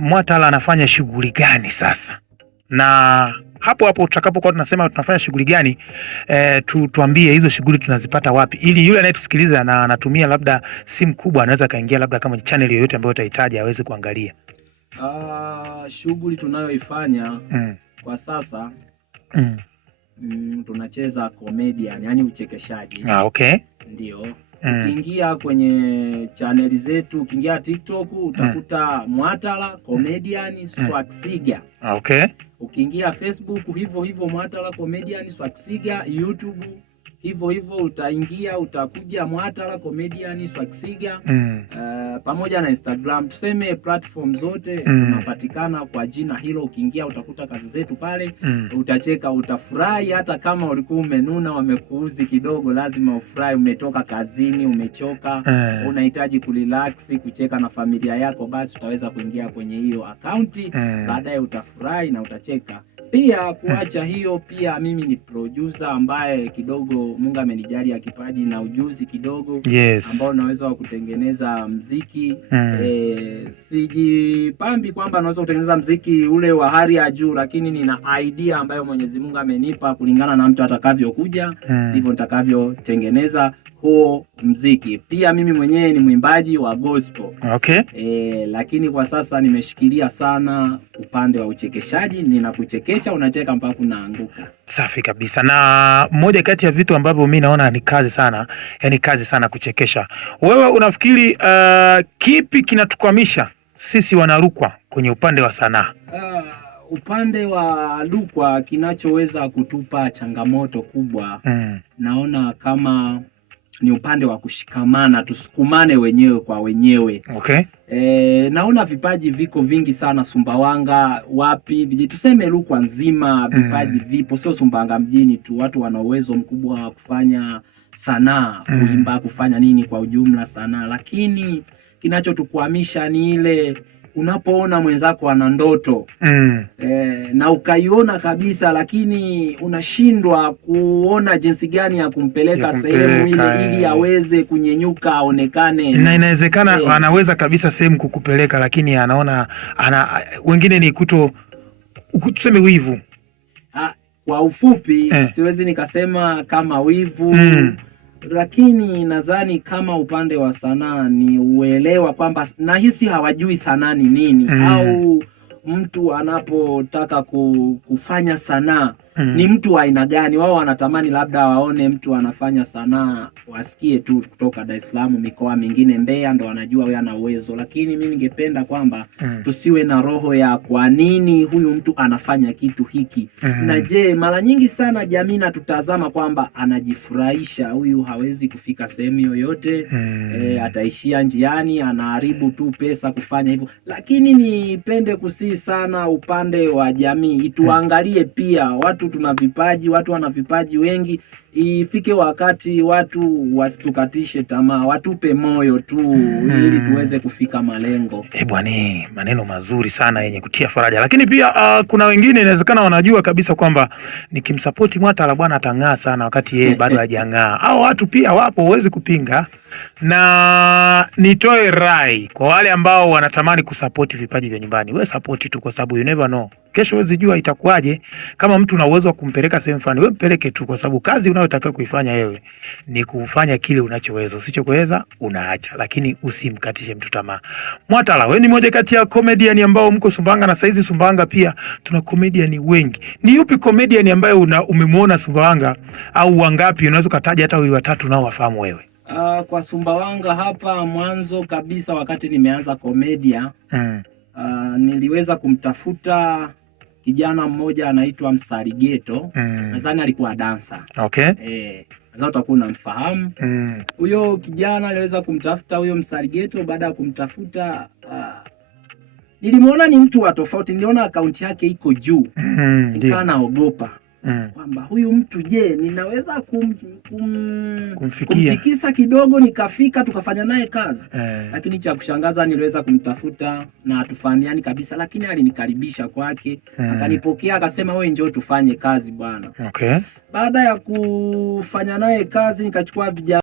Mwatala anafanya shughuli gani sasa? Na hapo hapo tutakapokuwa tunasema tunafanya shughuli gani, tuambie hizo shughuli tunazipata wapi, ili yule anayetusikiliza na anatumia labda simu kubwa anaweza kaingia labda kama channel yoyote ambayo utahitaji aweze kuangalia. Shughuli tunayoifanya kwa sasa tunacheza comedian, yani uchekeshaji. Okay. Ndio. Ukiingia kwenye chaneli zetu, ukiingia TikTok utakuta Mwatala comedian Swaxiga. Okay. Ukiingia Facebook hivyo hivyo Mwatala comedian Swaxiga, YouTube hivyo hivyo utaingia utakuja Mwatala comedian Swaxiga. Pamoja na Instagram, tuseme platform zote tunapatikana kwa jina hilo. Ukiingia utakuta kazi zetu pale, utacheka, utafurahi. Hata kama ulikuwa umenuna, wamekuuzi kidogo, lazima ufurahi. Umetoka kazini, umechoka, unahitaji kurelax, kucheka na familia yako, basi utaweza kuingia kwenye hiyo akaunti. Baadaye utafurahi na utacheka. Pia kuacha hiyo, pia mimi ni producer ambaye kidogo Mungu amenijalia kipaji na ujuzi kidogo, ambao naweza kutengeneza mziki. Sijipambi kwamba naweza kutengeneza mziki ule wa hali ya juu, lakini nina idea ambayo Mwenyezi Mungu amenipa, kulingana na mtu atakavyokuja ndivyo nitakavyotengeneza huo mziki. Pia mimi mwenyewe ni mwimbaji wa gospel. Okay. Lakini kwa sasa nimeshikilia sana upande wa uchekeshaji. Ninakuchekesha, unacheka mpaka unaanguka. Safi kabisa. Na moja kati ya vitu ambavyo mimi naona ni kazi sana, yani kazi sana kuchekesha. Wewe unafikiri kipi kinatukwamisha sisi wanarukwa kwenye upande wa sanaa? Upande wa Rukwa kinachoweza kutupa changamoto kubwa, naona kama ni upande wa kushikamana, tusukumane wenyewe kwa wenyewe. Okay. Naona vipaji viko vingi sana Sumbawanga, wapi tuseme Rukwa nzima vipaji vipo, sio Sumbawanga mjini tu. Watu wana uwezo mkubwa wa kufanya sanaa, kuimba, kufanya nini kwa ujumla sanaa, lakini kinachotukwamisha ni ile unapoona mwenzako ana ndoto na ukaiona kabisa, lakini unashindwa kuona jinsi gani ya kumpeleka sehemu ile ili aweze kunyenyuka, aonekane. Na inawezekana anaweza kabisa sehemu kukupeleka, lakini anaona wengine ni tuseme wivu. Kwa ufupi siwezi nikasema kama wivu, lakini nadhani kama upande wa sanaa ni uelewa kwamba nahisi hawajui sanaa ni nini, au mtu anapotaka kufanya sanaa ni mtu wa aina gani. Wao wanatamani labda waone mtu anafanya sanaa, wasikie tu kutoka Dar es Salaam, mikoa mingine, Mbeya, ndo wanajua wewe ana uwezo. Lakini mimi ningependa kwamba tusiwe na roho ya kwa nini huyu mtu anafanya kitu hiki. Na je, mara nyingi sana jamii natutazama kwamba anajifurahisha, huyu hawezi kufika sehemu yoyote, ataishia njiani, anaharibu tu pesa kufanya hivyo. Lakini nipende kusii sana upande wa jamii ituangalie pia. Watu tuna vipaji, watu wana vipaji wengi. Ifike wakati watu wasitukatishe tamaa, watupe moyo tu ili tuweze kufika malengo. Bwana, maneno mazuri sana yenye kutia faraja. Lakini pia kuna wengine inawezekana wanajua kabisa kwamba nikimsupport Mwatala bwana atang'aa sana, wakati yeye bado hajang'aa. Hao watu pia wapo, huwezi kupinga. Na nitoe rai kwa wale ambao wanatamani kusupport vipaji vya nyumbani. Wewe support tu, kwa sababu you never know kesho huwezi jua itakuwaje. Kama mtu una uwezo wa kumpeleka sehemu fulani, wewe mpeleke tu, kwa sababu kazi unayotaka kuifanya wewe ni kufanya kile unachoweza. Usichoweza unaacha, lakini usimkatishe mtu tamaa. Mwatala, wewe ni moja kati ya comedian ambao mko Sumbawanga, na saizi Sumbawanga pia tuna comedian wengi. Ni yupi comedian ambaye umemwona Sumbawanga, au wangapi unaweza kutaja hata wili watatu nao wafahamu wewe? Kwa Sumbawanga hapa mwanzo kabisa, wakati nimeanza komedia, niliweza kumtafuta kijana mmoja anaitwa Msarigeto. Nadhani alikuwa dansa. Okay. Sasa utakuwa unamfahamu. Huyo kijana aliweza kumtafuta huyo Msarigeto. Baada ya kumtafuta, nilimuona ni mtu wa tofauti. Niliona akaunti yake iko juu. Nikawa naogopa kwamba huyu mtu, je, ninaweza kumtikisa kidogo nikafika tukafanya naye kazi. Lakini cha kushangaza niliweza kumtafuta na tufahamiani kabisa, lakini alinikaribisha kwake, akanipokea, akasema wewe njoo tufanye kazi bwana. Okay. Baada ya kufanya naye kazi nikachukua vijana